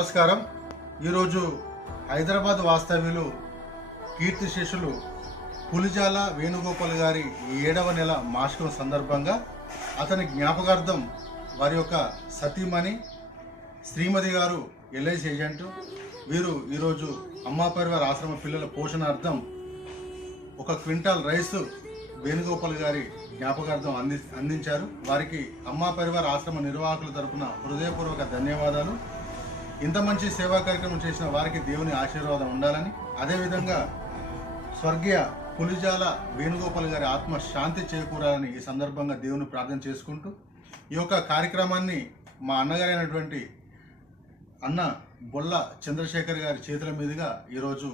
నమస్కారం. ఈరోజు హైదరాబాద్ వాస్తవ్యులు కీర్తిశేషులు పులిజాల వేణుగోపాల్ గారి 7వ నెల మాసికం సందర్భంగా అతని జ్ఞాపకార్థం వారి యొక్క సతీమణి శ్రీమతి గారు ఎల్ఐసి ఏజెంటు వీరు ఈరోజు అమ్మా పరివార ఆశ్రమ పిల్లల పోషణార్థం 1 క్వింటాల్ రైసు వేణుగోపాల్ గారి జ్ఞాపకార్థం అందించారు. వారికి అమ్మా పరివార ఆశ్రమ నిర్వాహకుల తరపున హృదయపూర్వక ధన్యవాదాలు. ఇంత మంచి సేవా కార్యక్రమం చేసిన వారికి దేవుని ఆశీర్వాదం ఉండాలని, అదేవిధంగా స్వర్గీయ పులిజాల వేణుగోపాల్ గారి ఆత్మ శాంతి చేకూరాలని ఈ సందర్భంగా దేవుని ప్రార్థన చేసుకుంటూ ఈ యొక్క కార్యక్రమాన్ని మా అన్నగారైనటువంటి అన్న బొల్ల చంద్రశేఖర్ గారి చేతుల మీదుగా ఈరోజు